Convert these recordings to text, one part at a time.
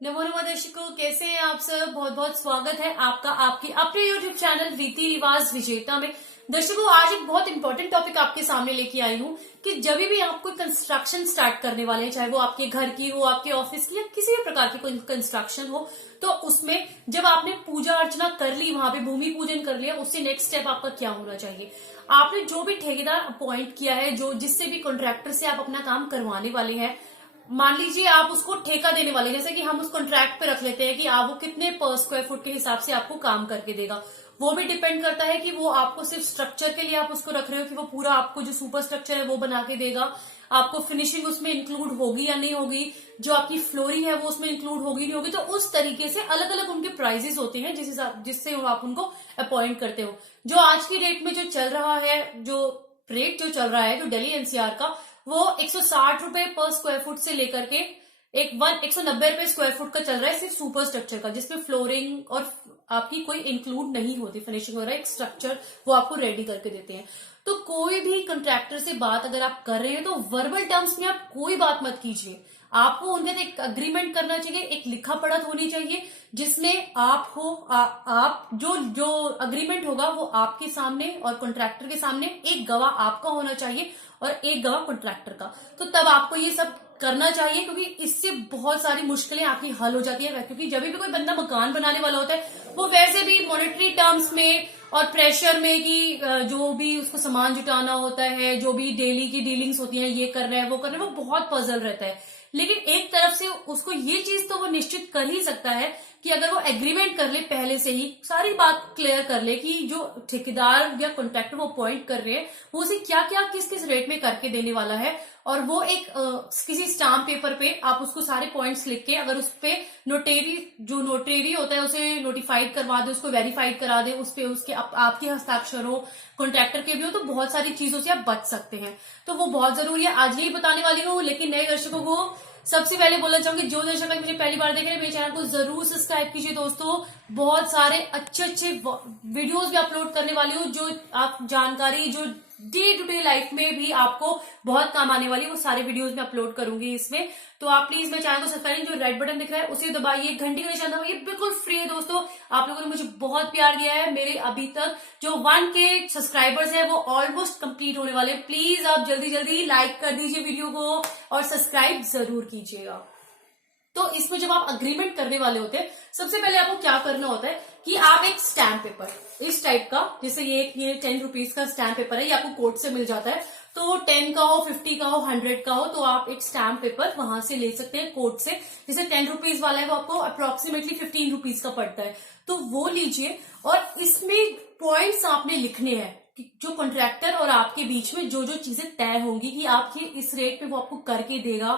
नमो नमो दर्शकों, कैसे हैं आप सब। बहुत बहुत स्वागत है आपका आपके अपने यूट्यूब चैनल रीति रिवाज विजेता में। दर्शकों, आज एक बहुत इंपॉर्टेंट टॉपिक आपके सामने लेके आई हूँ कि जब भी आप कोई कंस्ट्रक्शन स्टार्ट करने वाले हैं, चाहे वो आपके घर की हो, आपके ऑफिस की या किसी भी प्रकार की कोई कंस्ट्रक्शन हो, तो उसमें जब आपने पूजा अर्चना कर ली, वहां पे भूमि पूजन कर लिया, उससे नेक्स्ट स्टेप आपका क्या होना चाहिए। आपने जो भी ठेकेदार अपॉइंट किया है, जो जिससे भी कॉन्ट्रैक्टर से आप अपना काम करवाने वाले हैं, मान लीजिए आप उसको ठेका देने वाले, जैसे कि हम उस कॉन्ट्रैक्ट पे रख लेते हैं कि आप वो कितने पर स्क्वायर फुट के हिसाब से आपको काम करके देगा। वो भी डिपेंड करता है कि वो आपको सिर्फ स्ट्रक्चर के लिए आप उसको रख रहे हो कि वो पूरा आपको जो सुपर स्ट्रक्चर है वो बना के देगा, आपको फिनिशिंग उसमें इंक्लूड होगी या नहीं होगी, जो आपकी फ्लोरिंग है वो उसमें इंक्लूड होगी नहीं होगी। तो उस तरीके से अलग अलग उनके प्राइजेस होते हैं जिससे आप उनको अपॉइंट करते हो। जो आज की डेट में जो चल रहा है, जो रेट जो चल रहा है, जो दिल्ली एनसीआर का, वो 160 रुपए पर स्क्वायर फुट से लेकर के 190 रुपए स्क्वायर फुट का चल रहा है, सिर्फ सुपर स्ट्रक्चर का, जिसमें फ्लोरिंग और आपकी कोई इंक्लूड नहीं होती, फिनिशिंग हो रहा है, एक स्ट्रक्चर वो आपको रेडी करके देते हैं। तो कोई भी कॉन्ट्रैक्टर से बात अगर आप कर रहे हैं तो वर्बल टर्म्स में आप कोई बात मत कीजिए। आपको उनके साथ एक अग्रीमेंट करना चाहिए, एक लिखा पढ़त होनी चाहिए, जिसमें आप हो आप जो जो अग्रीमेंट होगा वो आपके सामने और कॉन्ट्रैक्टर के सामने, एक गवाह आपका होना चाहिए और एक गवाह कॉन्ट्रैक्टर का। तो तब आपको ये सब करना चाहिए, क्योंकि इससे बहुत सारी मुश्किलें आपकी हल हो जाती है। क्योंकि जब भी कोई बंदा मकान बनाने वाला होता है, वो वैसे भी मॉनेटरी टर्म्स में और प्रेशर में कि जो भी उसको सामान जुटाना होता है, जो भी डेली की डीलिंग्स होती हैं, ये करना है वो करना है, वो बहुत पजल रहता है। लेकिन एक तरफ से उसको ये चीज तो वो निश्चित कर ही सकता है कि अगर वो एग्रीमेंट कर ले, पहले से ही सारी बात क्लियर कर ले कि जो ठेकेदार या कॉन्ट्रैक्टर वो अपॉइंट कर रहे हैं, वो उसे क्या क्या किस किस रेट में करके देने वाला है, और वो एक किसी स्टाम्प पेपर पे आप उसको सारे पॉइंट्स लिख के, अगर उस पे नोटेरी होता है उसे नोटिफाइड करवा दे, उसको वेरीफाइड करा दे, उस पे उसके आपके हस्ताक्षर हो, कॉन्ट्रैक्टर के भी हो, तो बहुत सारी चीजों से आप बच सकते हैं। तो वो बहुत जरूरी है, आज यही बताने वाली हूँ। लेकिन नए दर्शकों को सबसे पहले बोलना चाहूंगी, जो दर्शक मुझे पहली बार देख रहे हैं, मेरे चैनल को जरूर सब्सक्राइब कीजिए दोस्तों। बहुत सारे अच्छे अच्छे वीडियोस भी अपलोड करने वाली हूँ, जो आप जानकारी जो डे टू डे लाइफ में भी आपको बहुत काम आने वाली है, वो सारे वीडियोस में अपलोड करूंगी इसमें। तो आप प्लीज मेरे चैनल को सब्सक्राइब, जो रेड बटन दिख रहा है उसे दबाइए, घंटी का निशान दबाइए, बिल्कुल फ्री है दोस्तों। आप लोगों ने मुझे बहुत प्यार दिया है, मेरे अभी तक जो 1K सब्सक्राइबर्स है वो ऑलमोस्ट कंप्लीट होने वाले। प्लीज आप जल्दी जल्दी लाइक कर दीजिए वीडियो को और सब्सक्राइब जरूर कीजिएगा। तो इसमें जब आप अग्रीमेंट करने वाले होते हैं, सबसे पहले आपको क्या करना होता है कि आप एक स्टैम्प पेपर इस टाइप का, जैसे ये 10 रुपीज का स्टैम्प पेपर है, ये आपको कोर्ट से मिल जाता है। तो 10 का हो, 50 का हो, 100 का हो, तो आप एक स्टैम्प पेपर वहां से ले सकते हैं कोर्ट से। जैसे 10 रुपीज वाला है वो आपको अप्रोक्सीमेटली 15 रुपीज का पड़ता है, तो वो लीजिए। और इसमें पॉइंट्स आपने लिखने हैं कि जो कॉन्ट्रैक्टर और आपके बीच में जो जो चीजें तय होंगी कि आपके इस रेट पे वो आपको करके देगा,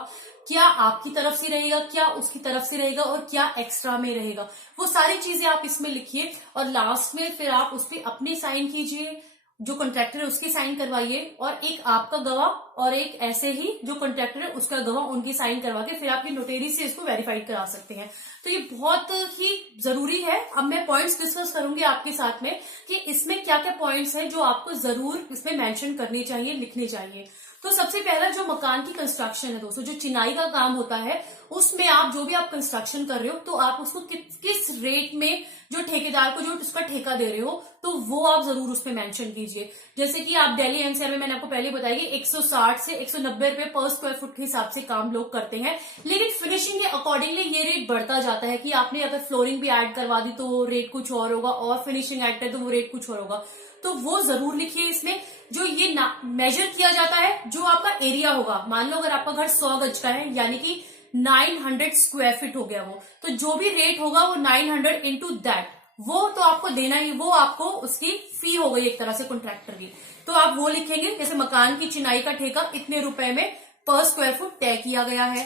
क्या आपकी तरफ से रहेगा, क्या उसकी तरफ से रहेगा, और क्या एक्स्ट्रा में रहेगा, वो सारी चीजें आप इसमें लिखिए। और लास्ट में फिर आप उस पर अपने साइन कीजिए, जो कॉन्ट्रैक्टर है उसके साइन करवाइए, और एक आपका गवाह और एक ऐसे ही जो कॉन्ट्रैक्टर है उसका गवाह, उनकी साइन करवा के फिर आपकी नोटेरी से इसको वेरीफाइड करा सकते हैं। तो ये बहुत ही जरूरी है। अब मैं पॉइंट्स डिस्कस करूंगी आपके साथ में कि इसमें क्या क्या पॉइंट्स हैं जो आपको जरूर इसमें मेंशन करने चाहिए, लिखने चाहिए। तो सबसे पहला जो मकान की कंस्ट्रक्शन है दोस्तों, जो चिनाई का काम होता है, उसमें आप जो भी आप कंस्ट्रक्शन कर रहे हो, तो आप उसको किस रेट में जो ठेकेदार को जो उसका ठेका दे रहे हो, तो वो आप जरूर उसमें मेंशन कीजिए। जैसे कि आप दिल्ली एनसीआर में, मैंने आपको पहले बताया कि 160 से 190 रुपए पर स्क्वायर फुट के हिसाब से काम लोग करते हैं। लेकिन फिनिशिंग के अकॉर्डिंगली ये रेट बढ़ता जाता है कि आपने अगर फ्लोरिंग भी ऐड करवा दी तो वो रेट कुछ और होगा, और फिनिशिंग ऐड करे तो वो रेट कुछ और होगा। तो वो जरूर लिखिए इसमें। जो ये मेजर किया जाता है, जो आपका एरिया होगा, मान लो अगर आपका घर 100 गज का है, यानी कि 900 स्क्वायर फीट हो गया वो, तो जो भी रेट होगा वो 900 इंटू दैट, वो तो आपको देना ही, वो आपको उसकी फी हो गई एक तरह से कॉन्ट्रैक्टर की। तो आप वो लिखेंगे, जैसे मकान की चिनाई का ठेका इतने रुपए में पर स्क्वायर फुट तय किया गया है।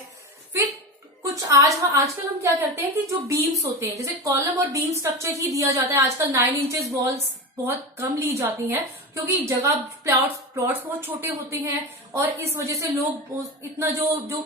फिर कुछ आजकल हम क्या करते हैं कि जो बीम्स होते हैं, जैसे कॉलम और बीम स्ट्रक्चर ही दिया जाता है आजकल। 9 इंचेस वॉल्स बहुत कम ली जाती हैं, क्योंकि जगह प्लॉट्स बहुत छोटे होते हैं, और इस वजह से लोग इतना जो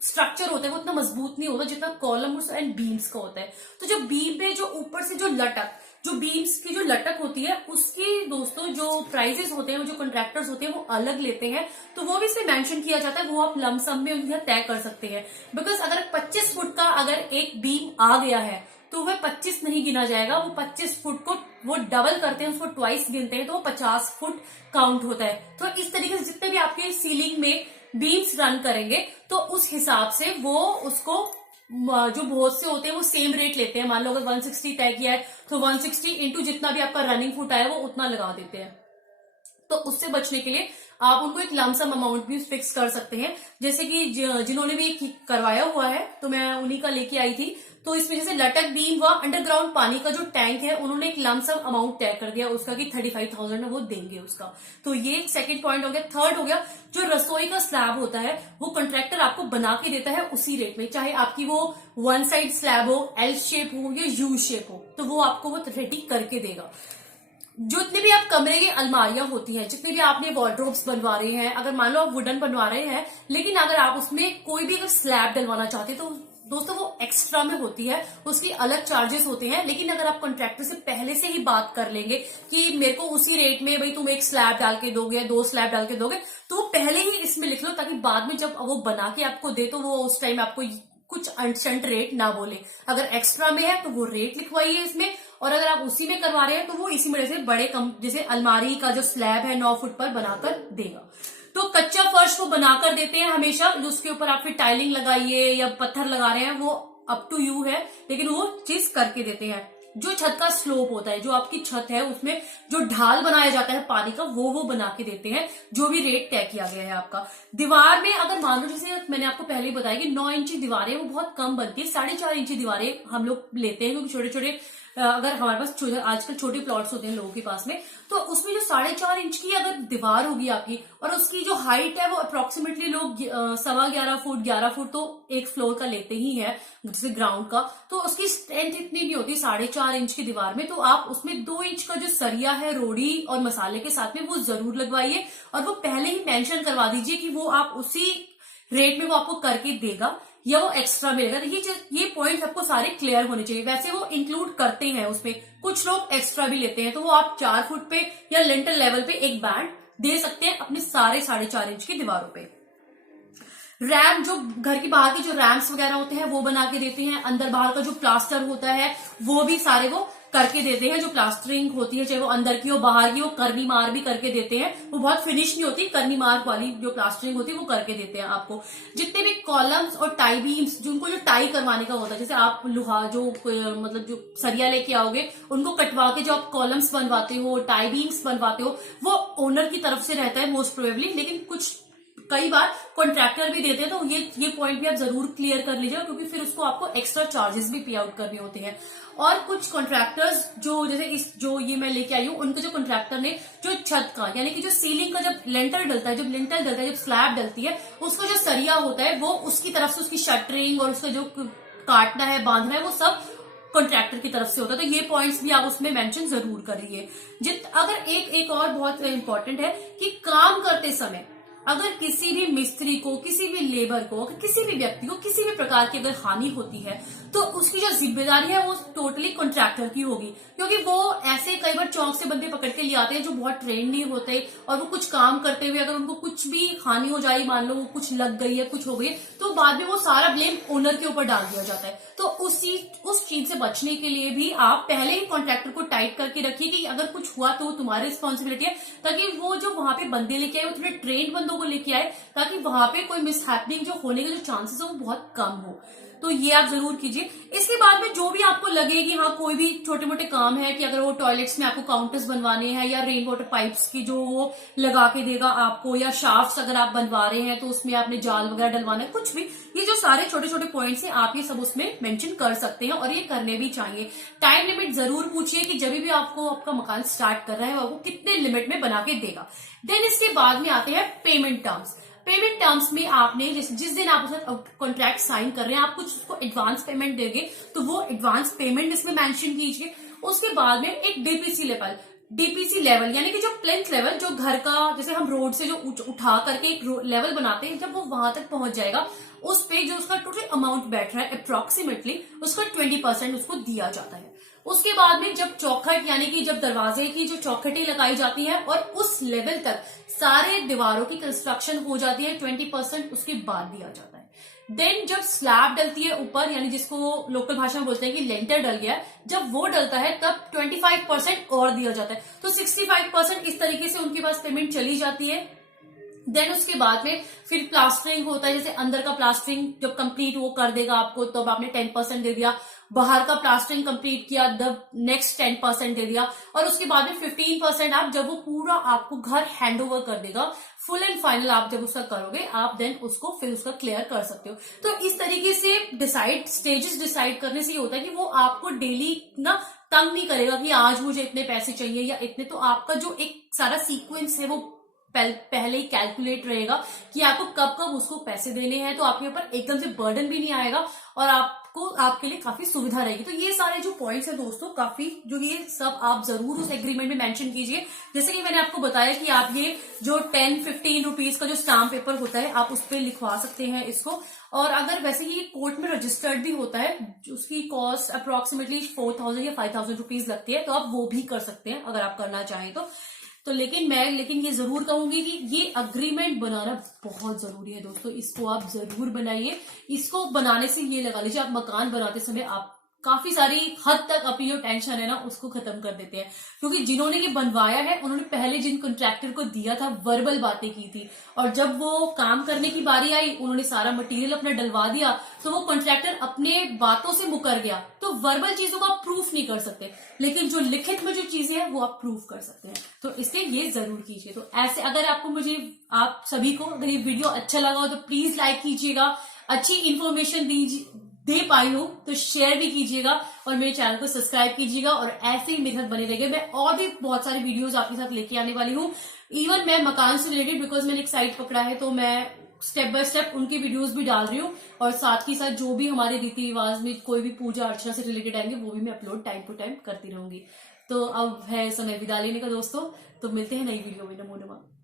स्ट्रक्चर होता है वो इतना मजबूत नहीं होता जितना कॉलम एंड बीम्स का होता है। तो जो बीम पे जो ऊपर से जो लटक जो बीम्स की जो लटक होती है उसकी दोस्तों जो प्राइजेस होते हैं, जो कॉन्ट्रैक्टर्स होते हैं वो अलग लेते हैं, तो वो भी इसमें मेंशन किया जाता है, वो आप लमसम में उन्हें तय कर सकते हैं। बिकॉज अगर 25 फुट का अगर एक बीम आ गया है तो वह 25 नहीं गिना जाएगा, वो 25 फुट को वो डबल करते हैं, उसको ट्वाइस गिनते हैं, तो वो 50 फुट काउंट होता है। तो इस तरीके से जितने भी आपके सीलिंग में बीम्स रन करेंगे तो उस हिसाब से वो उसको जो बहुत से होते हैं वो सेम रेट लेते हैं। मान लो अगर 160 तय किया है तो 160 इंटू जितना भी आपका रनिंग फुट आया वो उतना लगा देते हैं। तो उससे बचने के लिए आप उनको एक लमसम अमाउंट भी फिक्स कर सकते हैं। जैसे कि जिन्होंने भी करवाया हुआ है तो मैं उन्हीं का लेके आई थी, तो इसमें जैसे लटक बीम व अंडरग्राउंड पानी का जो टैंक है उन्होंने एक लमसम अमाउंट तय कर दिया उसका कि 35,000 वो देंगे उसका। तो ये एक सेकंड पॉइंट हो गया। थर्ड हो गया, जो रसोई का स्लैब होता है वो कॉन्ट्रैक्टर आपको बना के देता है उसी रेट में, चाहे आपकी वो वन साइड स्लैब हो, एल शेप हो या यू शेप हो, तो वो आपको वो रेडी करके देगा। जितने भी आप कमरे की अलमारियां होती हैं, जितने भी आपने वार्डरोब्स बनवा रहे हैं, अगर मान लो आप वुडन बनवा रहे हैं लेकिन अगर आप उसमें कोई भी अगर स्लैब डलवाना चाहते हैं तो दोस्तों वो एक्स्ट्रा में होती है, उसकी अलग चार्जेस होते हैं। लेकिन अगर आप कॉन्ट्रैक्टर से पहले से ही बात कर लेंगे कि मेरे को उसी रेट में भाई तुम एक स्लैब डाल के दोगे, 2 स्लैब डाल के दोगे, तो वो पहले ही इसमें लिख लो ताकि बाद में जब वो बना के आपको दे तो वो उस टाइम आपको कुछ अनसेंट रेट ना बोले। अगर एक्स्ट्रा में है तो वो रेट लिखवाइए इसमें, और अगर आप उसी में करवा रहे हैं तो वो इसी में से बड़े कम, जैसे अलमारी का जो स्लैब है 9 फुट पर बनाकर देगा। तो कच्चा फर्श वो बनाकर देते हैं हमेशा, उसके ऊपर आप फिर टाइलिंग लगाइए या पत्थर लगा रहे हैं वो अप टू यू है, लेकिन वो चीज करके देते हैं। जो छत का स्लोप होता है, जो आपकी छत है उसमें जो ढाल बनाया जाता है पानी का, वो बना के देते हैं, जो भी रेट तय किया गया है आपका। दीवार में अगर मान लो जैसे मैंने आपको पहले ही बताया कि 9 इंची दीवारें वो बहुत कम बनती है, 4.5 इंची दीवारें हम लोग लेते हैं, क्योंकि छोटे छोटे अगर हमारे पास आजकल छोटे प्लॉट्स होते हैं लोगों के पास में, तो उसमें जो 4.5 इंच की अगर दीवार होगी आपकी और उसकी जो हाइट है वो अप्रोक्सीमेटली लोग 11.25 फुट 11 फुट तो एक फ्लोर का लेते ही है जैसे ग्राउंड का, तो उसकी स्ट्रेंथ इतनी नहीं होती 4.5 इंच की दीवार में। तो आप उसमें 2 इंच का जो सरिया है रोड़ी और मसाले के साथ में वो जरूर लगवाइए, और वो पहले ही मेंशन करवा दीजिए कि वो आप उसी रेट में वो आपको करके देगा या वो एक्स्ट्रा मिलेगा। ये पॉइंट आपको सारे क्लियर होने चाहिए। वैसे वो इंक्लूड करते हैं उसमें, कुछ लोग एक्स्ट्रा भी लेते हैं, तो वो आप 4 फुट पे या लिंटल लेवल पे एक बैंड दे सकते हैं अपने सारे 4.5 इंच की दीवारों पे। रैम, जो घर के बाहर के जो रैम्स वगैरह होते हैं वो बना के देते हैं। अंदर बाहर का जो प्लास्टर होता है वो भी सारे वो करके देते हैं। जो प्लास्टरिंग होती है चाहे वो अंदर की हो बाहर की हो, करनी मार भी करके देते हैं। वो बहुत फिनिश नहीं होती, करनी मार वाली जो प्लास्टरिंग होती है वो करके देते हैं आपको। जितने भी कॉलम्स और टाई बीम्स जिनको जो टाई करवाने का होता है, जैसे आप लोहा जो मतलब जो सरिया लेके आओगे उनको कटवा के जो आप कॉलम्स बनवाते हो, टाई बीम्स बनवाते हो, वो ओनर की तरफ से रहता है मोस्ट प्रोबेबली, लेकिन कुछ कई बार कॉन्ट्रैक्टर भी देते हैं। तो ये पॉइंट भी आप जरूर क्लियर कर लीजिएगा, क्योंकि फिर उसको आपको एक्स्ट्रा चार्जेस भी पे आउट करने होते हैं। और कुछ कॉन्ट्रैक्टर्स जो जैसे जो ये मैं लेके आई हूँ, उनके जो कॉन्ट्रैक्टर ने जो छत का यानी कि जो सीलिंग का जब लिंटर डलता है, जब स्लैब डलती है, उसका जो सरिया होता है वो उसकी तरफ से उसकी शटरिंग और उसका जो काटना है बांधना है वो सब कॉन्ट्रैक्टर की तरफ से होता है। तो ये पॉइंट्स भी आप उसमें मेंशन जरूर करिए। अगर एक और बहुत इंपॉर्टेंट है कि काम करते समय अगर किसी भी मिस्त्री को, किसी भी लेबर को, अगर किसी भी व्यक्ति को किसी भी प्रकार की अगर हानि होती है तो उसकी जो जिम्मेदारी है वो टोटली कॉन्ट्रैक्टर की होगी, क्योंकि वो ऐसे कई बार चौक से बंदे पकड़ के ले आते हैं जो बहुत ट्रेन नहीं होते, और वो कुछ काम करते हुए अगर उनको कुछ भी हानि हो जाए, मान लो वो कुछ लग गई है, कुछ हो गई है, तो बाद में वो सारा ब्लेम ओनर के ऊपर डाल दिया जाता है। तो उस चीज से बचने के लिए भी आप पहले ही कॉन्ट्रैक्टर को टाइट करके रखिए कि अगर कुछ हुआ तो वो तुम्हारी रिस्पॉन्सिबिलिटी है, ताकि वो जो वहां पे बंदे लेके आए वो थोड़े ट्रेन बंदों को लेके आए, ताकि वहां पे कोई मिसहैपनिंग जो होने के जो चांसेस है वो बहुत कम हो। तो ये आप जरूर कीजिए। इसके बाद में जो भी आपको लगे कि हाँ कोई भी छोटे मोटे काम है, कि अगर वो टॉयलेट्स में आपको काउंटर्स बनवाने हैं या रेन वाटर पाइप्स की जो वो लगा के देगा आपको, या शाफ्ट्स अगर आप बनवा रहे हैं तो उसमें आपने जाल वगैरह डलवाना है, कुछ भी, ये जो सारे छोटे छोटे पॉइंट्स हैं आप ये सब उसमें मेंशन कर सकते हैं, और ये करने भी चाहिए। टाइम लिमिट जरूर पूछिए कि जब भी आपको आपका मकान स्टार्ट कर रहा है वो आपको कितने लिमिट में बना के देगा। देन इसके बाद में आते हैं पेमेंट टर्म्स। पेमेंट टर्म्स में आपने जिस दिन आप उसका कॉन्ट्रैक्ट साइन कर रहे हैं, आप कुछ उसको एडवांस पेमेंट देंगे तो वो एडवांस पेमेंट इसमें मेंशन कीजिए। उसके बाद में एक डीपीसी लेवल यानी कि जो प्लिंथ लेवल, जो घर का जैसे हम रोड से जो उठा करके एक लेवल बनाते हैं, जब वो वहां तक पहुंच जाएगा उस पे जो उसका टोटल अमाउंट बैठ रहा है अप्रोक्सीमेटली उसका 20% उसको दिया जाता है। उसके बाद में जब चौखट यानी कि जब दरवाजे की जो चौखटें लगाई जाती है और उस लेवल तक सारे दीवारों की कंस्ट्रक्शन हो जाती है 20%, उसके बाद दिया जाता है। देन जब स्लैब डलती है ऊपर, यानी जिसको लोकल भाषा में बोलते हैं कि लेंटर डल गया है, जब वो डलता है तब 25% और दिया जाता है। तो 65% इस तरीके से उनके पास पेमेंट चली जाती है। देन उसके बाद में फिर प्लास्टरिंग होता है, जैसे अंदर का प्लास्टरिंग जब कंप्लीट वो कर देगा आपको, तब आपने 10% दे दिया। बाहर का प्लास्टरिंग कंप्लीट किया, तब नेक्स्ट 10% दे दिया। और उसके बाद में 15% आप जब वो पूरा आपको घर हैंड ओवर कर देगा, फुल एंड फाइनल आप जब उसका करोगे, आप देन उसको फिर उसका क्लियर कर सकते हो। तो इस तरीके से स्टेजेस डिसाइड करने से ये होता है कि वो आपको डेली ना तंग नहीं करेगा कि आज मुझे इतने पैसे चाहिए या इतने। तो आपका जो एक सारा सीक्वेंस है वो पहले ही कैलकुलेट रहेगा कि आपको कब कब उसको पैसे देने हैं। तो आपके ऊपर एकदम से बर्डन भी नहीं आएगा और आपको आपके लिए काफी सुविधा रहेगी। तो ये सारे जो पॉइंट्स है दोस्तों, काफी जो ये सब आप जरूर उस एग्रीमेंट में मेंशन कीजिए। जैसे कि मैंने आपको बताया कि आप ये जो 10-15 रुपीज का जो स्टाम्प पेपर होता है, आप उस पर लिखवा सकते हैं इसको। और अगर वैसे ही ये कोर्ट में रजिस्टर्ड भी होता है, उसकी कॉस्ट अप्रोक्सीमेटली 4000 या 5000 रुपीज लगती है, तो आप वो भी कर सकते हैं अगर आप करना चाहें तो लेकिन ये जरूर कहूंगी कि ये अग्रीमेंट बनाना बहुत जरूरी है दोस्तों। इसको आप जरूर बनाइए। इसको बनाने से ये लगा लीजिए, आप मकान बनाते समय आप काफी सारी हद तक अपनी जो टेंशन है ना उसको खत्म कर देते हैं। क्योंकि जिन्होंने ये बनवाया है, उन्होंने पहले जिन कॉन्ट्रैक्टर को दिया था वर्बल बातें की थी, और जब वो काम करने की बारी आई, उन्होंने सारा मटेरियल अपना डलवा दिया, तो वो कॉन्ट्रैक्टर अपने बातों से मुकर गया। तो वर्बल चीजों को आप प्रूफ नहीं कर सकते, लेकिन जो लिखित में जो चीजें हैं वो आप प्रूफ कर सकते हैं। तो इसलिए ये जरूर कीजिए। तो ऐसे अगर आप सभी को अगर ये वीडियो अच्छा लगा हो तो प्लीज लाइक कीजिएगा। अच्छी इन्फॉर्मेशन दे पाई हो तो शेयर भी कीजिएगा और मेरे चैनल को सब्सक्राइब कीजिएगा। और ऐसे ही मेरे साथ बने रहिए। मैं और भी बहुत सारी वीडियोस आपके साथ लेके आने वाली हूँ। इवन मैं मकान से रिलेटेड, बिकॉज मैंने एक साइट पकड़ा है, तो मैं स्टेप बाय स्टेप उनकी वीडियोस भी डाल रही हूँ। और साथ ही साथ जो भी हमारे रीति रिवाज में कोई भी पूजा अर्चना से रिलेटेड आएंगे, वो भी मैं अपलोड टाइम टू टाइम करती रहूंगी। तो अब है समय विदा लेने का दोस्तों। तो मिलते हैं नई वीडियो में। नमो नमः।